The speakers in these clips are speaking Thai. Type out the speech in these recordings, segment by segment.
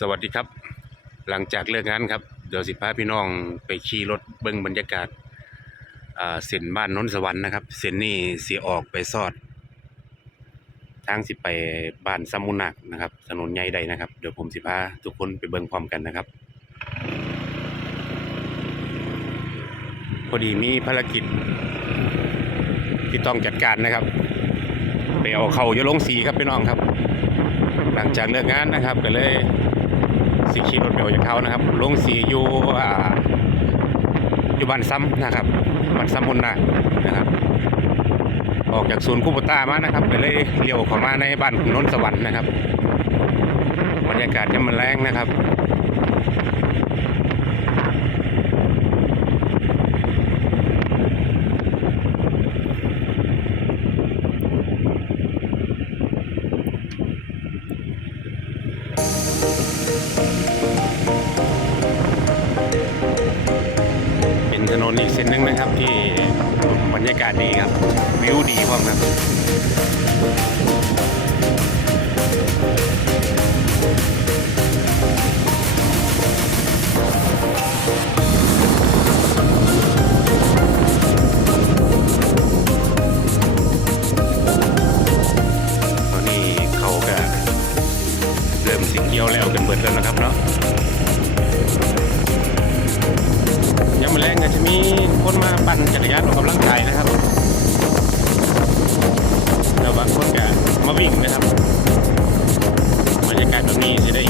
สวัสดีครับ หลังจากเลิกงานครับ เดี๋ยวสิพาพี่น้องไปขี่รถเบิ่งบรรยากาศเส้นบ้านนนสวรรค์นะครับเส้นนี้เสิออกไปซอดทางสิไปบ้านสมุนักนะครับ ถนนใหญ่ใดนะครับ เดี๋ยวผมสิพาทุกคนไปเบิ่งพร้อมกันนะครับ พอดีมีภารกิจที่ต้องจัดการนะครับ ไปเอาเขาอยลงสีครับพี่น้องครับ หลังจากเลิกงานนะครับก็เลย สิขี่รถไปเอาจากเขานะครับ ลงสีอยู่อ่าอยู่บ้านซ้ำนะครับบ้านซ้ำมุนนะนะครับ ออกจากศูนย์คูปต้ามานะครับไปเลยเลี้ยวเข้ามาในบ้านนนท์สวรรค์นะครับบรรยากาศยังมันแรงนะครับเป็ นอีกเส้นหนึ่งนะครับ ที่บรรยากาศดีครับ วิวดีพร้อมครับตอนนี้เขาก็เริ่มสิเกี่ยวแล้วกันเบิดแล้วนะครับเนาะ มาแรงก็จะมีคนมาปั่นจักรยานออกกำลังกายนะครับแล้วบางคนก็มาวิ่งนะครับบรรยากาศแบบนี้จะได้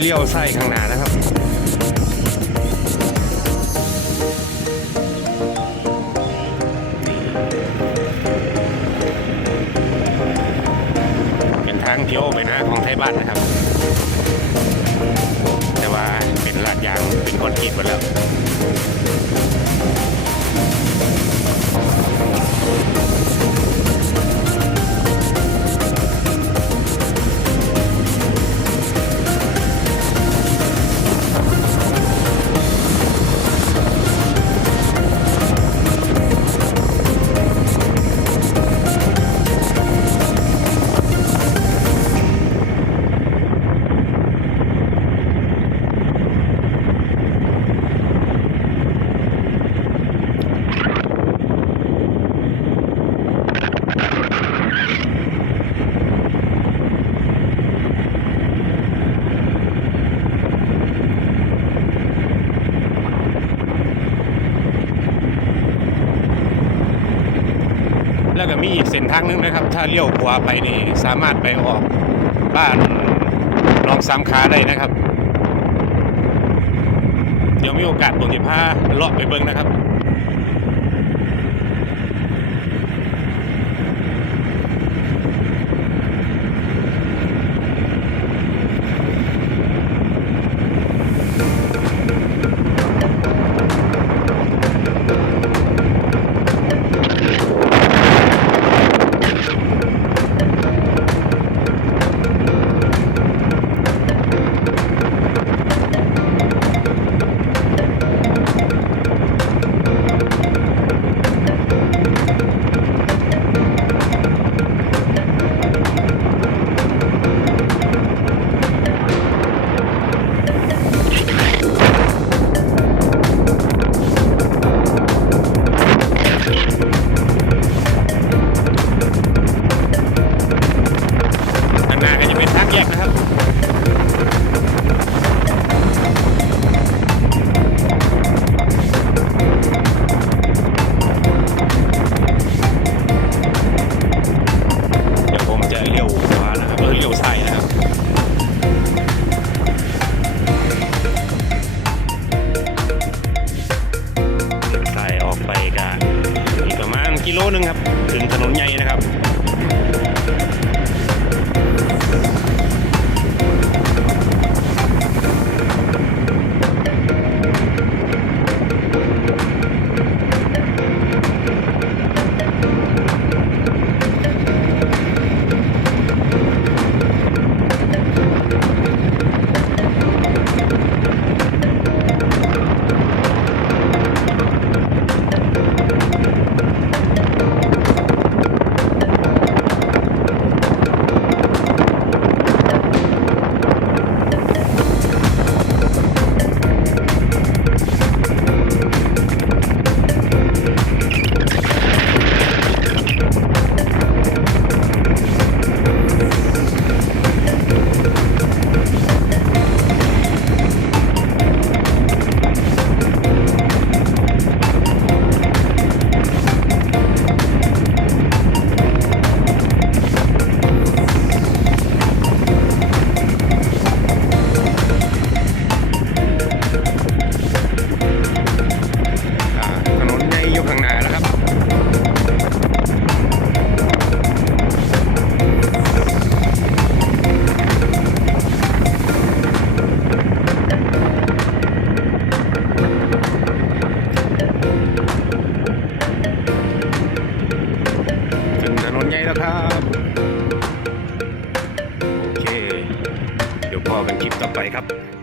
เลี้ยวไส้ข้างหน้านะครับเป็นทางเที่ยวไปหน้าของไทยบ้านนะครับ แต่ว่าเป็นลาดยางเป็นคอนกรีตหมดแล้ว แล้วก็มีอีกเส้นทางนึงนะครับ ถ้าเลี้ยวขวาไปนี่สามารถไปออกบ้านหนองสามขาได้นะครับ เดี๋ยวมีโอกาสผมจะพาเลาะไปเบิ้งนะครับ หนึ่งครับ ถึงถนนใหญ่นะครับ ครับ